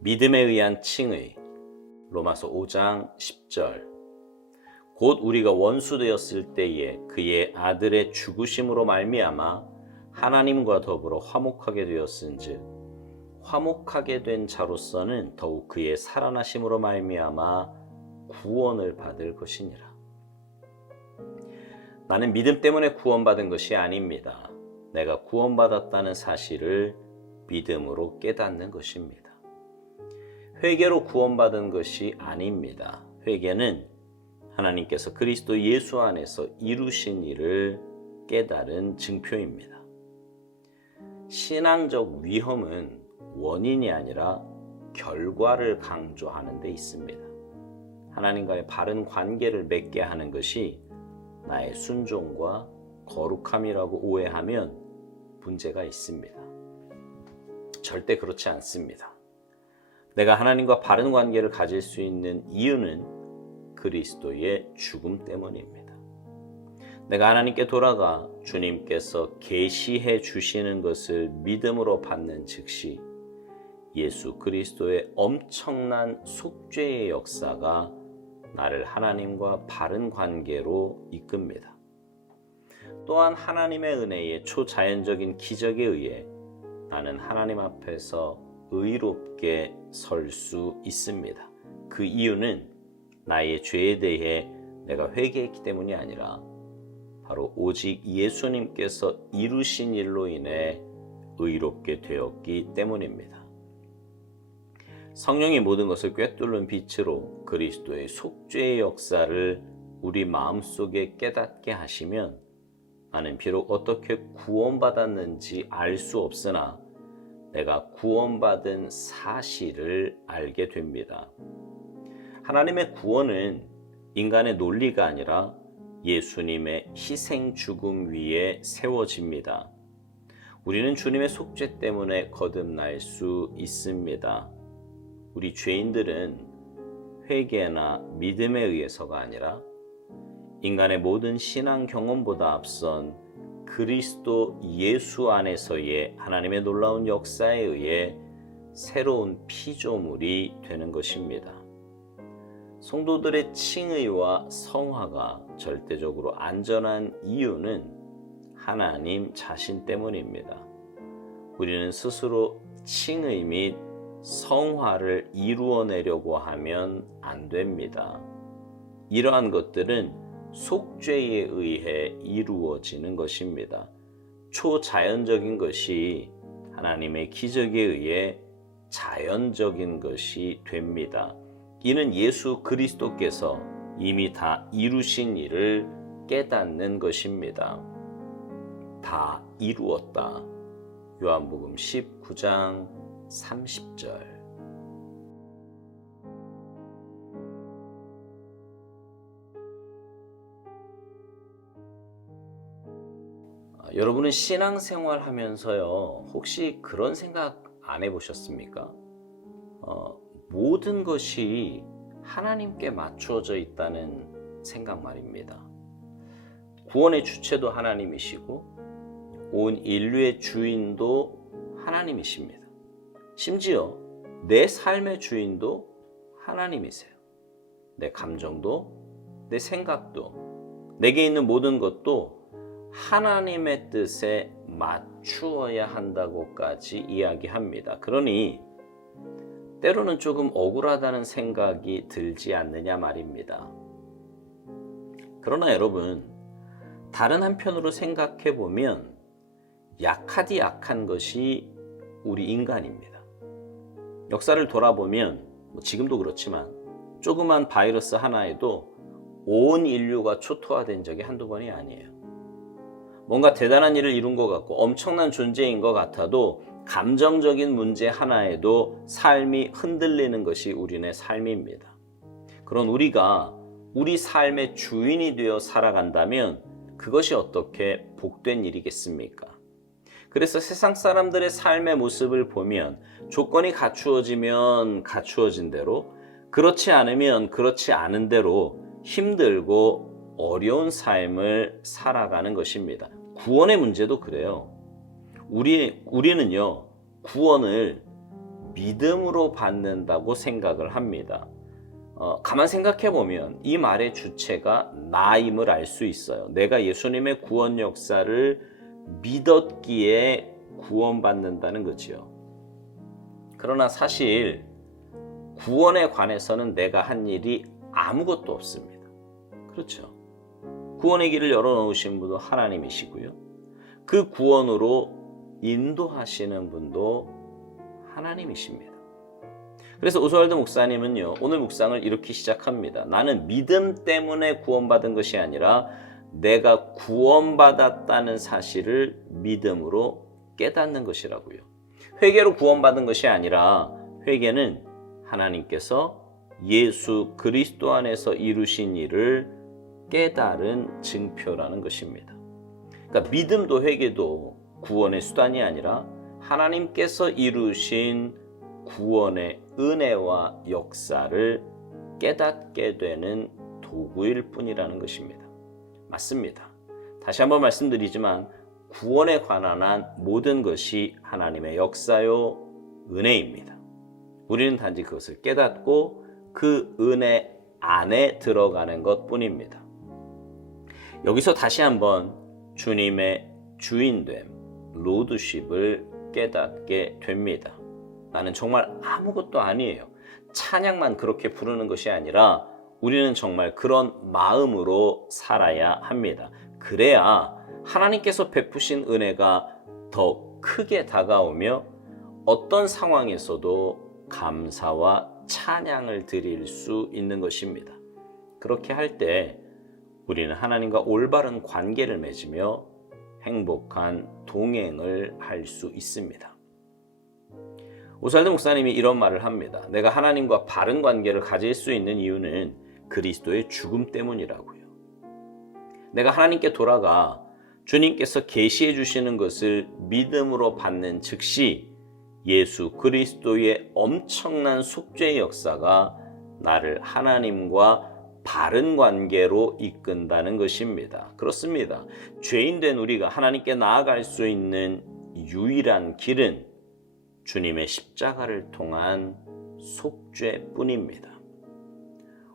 믿음에 의한 칭의 로마서 5장 10절 곧 우리가 원수 되었을 때에 그의 아들의 죽으심으로 말미암아 하나님과 더불어 화목하게 되었은즉 화목하게 된 자로서는 더욱 그의 살아나심으로 말미암아 구원을 받을 것이니라. 나는 믿음 때문에 구원받은 것이 아닙니다. 내가 구원받았다는 사실을 믿음으로 깨닫는 것입니다. 회개로 구원받은 것이 아닙니다. 회개는 하나님께서 그리스도 예수 안에서 이루신 일을 깨달은 증표입니다. 신앙적 위험은 원인이 아니라 결과를 강조하는 데 있습니다. 하나님과의 바른 관계를 맺게 하는 것이 나의 순종과 거룩함이라고 오해하면 문제가 있습니다. 절대 그렇지 않습니다. 내가 하나님과 바른 관계를 가질 수 있는 이유는 그리스도의 죽음 때문입니다. 내가 하나님께 돌아가 주님께서 계시해 주시는 것을 믿음으로 받는 즉시 예수 그리스도의 엄청난 속죄의 역사가 나를 하나님과 바른 관계로 이끕니다. 또한 하나님의 은혜의 초자연적인 기적에 의해 나는 하나님 앞에서 의롭게 설 수 있습니다. 그 이유는 나의 죄에 대해 내가 회개했기 때문이 아니라 바로 오직 예수님께서 이루신 일로 인해 의롭게 되었기 때문입니다. 성령이 모든 것을 꿰뚫는 빛으로 그리스도의 속죄의 역사를 우리 마음속에 깨닫게 하시면 나는 비록 어떻게 구원받았는지 알 수 없으나 내가 구원받은 사실을 알게 됩니다. 하나님의 구원은 인간의 논리가 아니라 예수님의 희생 죽음 위에 세워집니다. 우리는 주님의 속죄 때문에 거듭날 수 있습니다. 우리 죄인들은 회개나 믿음에 의해서가 아니라 인간의 모든 신앙 경험보다 앞선 그리스도 예수 안에서의 하나님의 놀라운 역사에 의해 새로운 피조물이 되는 것입니다. 성도들의 칭의와 성화가 절대적으로 안전한 이유는 하나님 자신 때문입니다. 우리는 스스로 칭의 및 성화를 이루어내려고 하면 안 됩니다. 이러한 것들은 속죄에 의해 이루어지는 것입니다. 초자연적인 것이 하나님의 기적에 의해 자연적인 것이 됩니다. 이는 예수 그리스도께서 이미 다 이루신 일을 깨닫는 것입니다. 다 이루었다. 요한복음 19장 30절. 여러분은 신앙생활 하면서요, 혹시 그런 생각 안 해보셨습니까? 어, 모든 것이 하나님께 맞추어져 있다는 생각 말입니다. 구원의 주체도 하나님이시고, 온 인류의 주인도 하나님이십니다. 심지어 내 삶의 주인도 하나님이세요. 내 감정도, 내 생각도, 내게 있는 모든 것도 하나님의 뜻에 맞추어야 한다고까지 이야기합니다. 그러니 때로는 조금 억울하다는 생각이 들지 않느냐 말입니다. 그러나 여러분, 다른 한편으로 생각해 보면 약하디 약한 것이 우리 인간입니다. 역사를 돌아보면 뭐 지금도 그렇지만 조그만 바이러스 하나에도 온 인류가 초토화된 적이 한두 번이 아니에요. 뭔가 대단한 일을 이룬 것 같고 엄청난 존재인 것 같아도 감정적인 문제 하나에도 삶이 흔들리는 것이 우리네 삶입니다. 그런 우리가 우리 삶의 주인이 되어 살아간다면 그것이 어떻게 복된 일이겠습니까? 그래서 세상 사람들의 삶의 모습을 보면 조건이 갖추어지면 갖추어진 대로 그렇지 않으면 그렇지 않은 대로 힘들고 어려운 삶을 살아가는 것입니다. 구원의 문제도 그래요. 우리, 우리는요, 구원을 믿음으로 받는다고 생각을 합니다. 어, 가만 생각해 보면 이 말의 주체가 나임을 알 수 있어요. 내가 예수님의 구원 역사를 믿었기에 구원받는다는 거지요. 그러나 사실 구원에 관해서는 내가 한 일이 아무것도 없습니다. 그렇죠. 구원의 길을 열어놓으신 분도 하나님이시고요. 그 구원으로 인도하시는 분도 하나님이십니다. 그래서 오스왈드 목사님은요, 오늘 묵상을 이렇게 시작합니다. 나는 믿음 때문에 구원받은 것이 아니라 내가 구원받았다는 사실을 믿음으로 깨닫는 것이라고요. 회개로 구원받은 것이 아니라 회개는 하나님께서 예수 그리스도 안에서 이루신 일을 깨달은 증표라는 것입니다. 그러니까 믿음도 회개도 구원의 수단이 아니라 하나님께서 이루신 구원의 은혜와 역사를 깨닫게 되는 도구일 뿐이라는 것입니다. 맞습니다. 다시 한번 말씀드리지만 구원에 관한 한 모든 것이 하나님의 역사요 은혜입니다. 우리는 단지 그것을 깨닫고 그 은혜 안에 들어가는 것 뿐입니다. 여기서 다시 한번 주님의 주인됨, 로드십을 깨닫게 됩니다. 나는 정말 아무것도 아니에요. 찬양만 그렇게 부르는 것이 아니라 우리는 정말 그런 마음으로 살아야 합니다. 그래야 하나님께서 베푸신 은혜가 더 크게 다가오며 어떤 상황에서도 감사와 찬양을 드릴 수 있는 것입니다. 그렇게 할 때 우리는 하나님과 올바른 관계를 맺으며 행복한 동행을 할 수 있습니다. 오살드 목사님이 이런 말을 합니다. 내가 하나님과 바른 관계를 가질 수 있는 이유는 그리스도의 죽음 때문이라고요. 내가 하나님께 돌아가 주님께서 계시해 주시는 것을 믿음으로 받는 즉시 예수 그리스도의 엄청난 속죄의 역사가 나를 하나님과 바른 관계로 이끈다는 것입니다. 그렇습니다. 죄인된 우리가 하나님께 나아갈 수 있는 유일한 길은 주님의 십자가를 통한 속죄뿐입니다.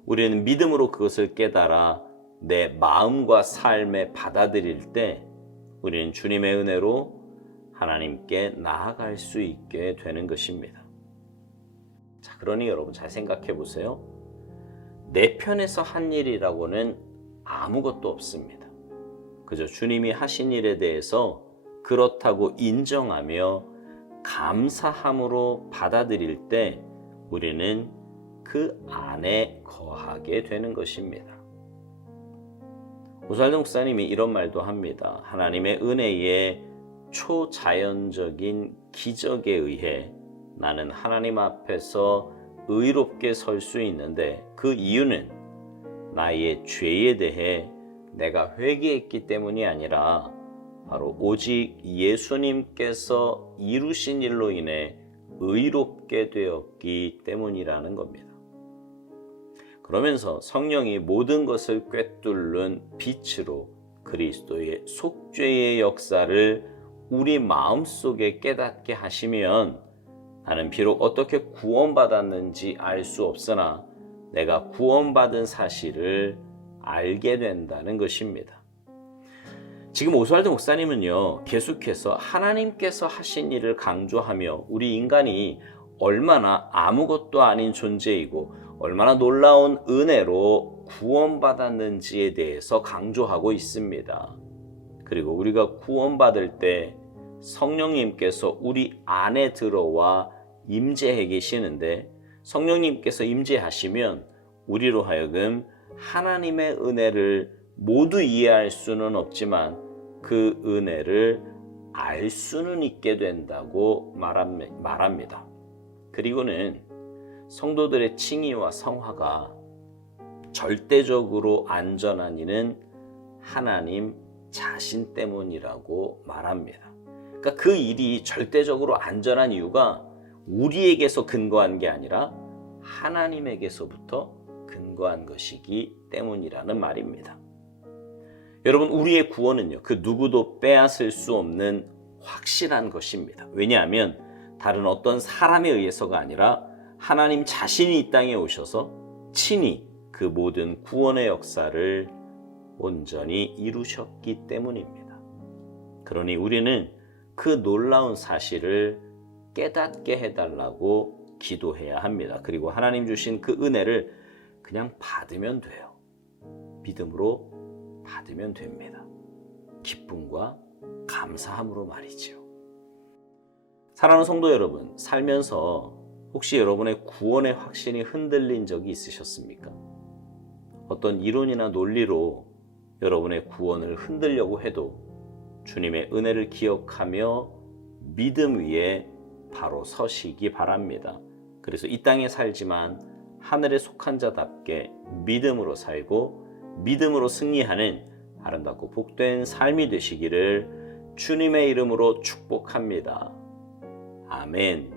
우리는 믿음으로 그것을 깨달아 내 마음과 삶에 받아들일 때 우리는 주님의 은혜로 하나님께 나아갈 수 있게 되는 것입니다. 자, 그러니 여러분 잘 생각해 보세요. 내 편에서 한 일이라고는 아무것도 없습니다. 그저 주님이 하신 일에 대해서 그렇다고 인정하며 감사함으로 받아들일 때 우리는 그 안에 거하게 되는 것입니다. 오살동 목사님이 이런 말도 합니다. 하나님의 은혜에 초자연적인 기적에 의해 나는 하나님 앞에서 의롭게 설 수 있는데 그 이유는 나의 죄에 대해 내가 회개했기 때문이 아니라 바로 오직 예수님께서 이루신 일로 인해 의롭게 되었기 때문이라는 겁니다. 그러면서 성령이 모든 것을 꿰뚫는 빛으로 그리스도의 속죄의 역사를 우리 마음 속에 깨닫게 하시면 나는 비록 어떻게 구원받았는지 알 수 없으나 내가 구원받은 사실을 알게 된다는 것입니다. 지금 오스왈드 목사님은요, 계속해서 하나님께서 하신 일을 강조하며 우리 인간이 얼마나 아무것도 아닌 존재이고 얼마나 놀라운 은혜로 구원받았는지에 대해서 강조하고 있습니다. 그리고 우리가 구원받을 때 성령님께서 우리 안에 들어와 임재해 계시는데 성령님께서 임재하시면 우리로 하여금 하나님의 은혜를 모두 이해할 수는 없지만 그 은혜를 알 수는 있게 된다고 말합니다. 그리고는 성도들의 칭의와 성화가 절대적으로 안전한 이는 하나님 자신 때문이라고 말합니다. 그러니까 그 일이 절대적으로 안전한 이유가 우리에게서 근거한 게 아니라 하나님에게서부터 근거한 것이기 때문이라는 말입니다. 여러분, 우리의 구원은요, 그 누구도 빼앗을 수 없는 확실한 것입니다. 왜냐하면 다른 어떤 사람에 의해서가 아니라 하나님 자신이 이 땅에 오셔서 친히 그 모든 구원의 역사를 온전히 이루셨기 때문입니다. 그러니 우리는 그 놀라운 사실을 깨닫게 해달라고 기도해야 합니다. 그리고 하나님 주신 그 은혜를 그냥 받으면 돼요. 믿음으로 받으면 됩니다. 기쁨과 감사함으로 말이지요. 사랑하는 성도 여러분, 살면서 혹시 여러분의 구원의 확신이 흔들린 적이 있으셨습니까? 어떤 이론이나 논리로 여러분의 구원을 흔들려고 해도 주님의 은혜를 기억하며 믿음 위에 바로 서시기 바랍니다. 그래서 이 땅에 살지만 하늘에 속한 자답게 믿음으로 살고 믿음으로 승리하는 아름답고 복된 삶이 되시기를 주님의 이름으로 축복합니다. 아멘.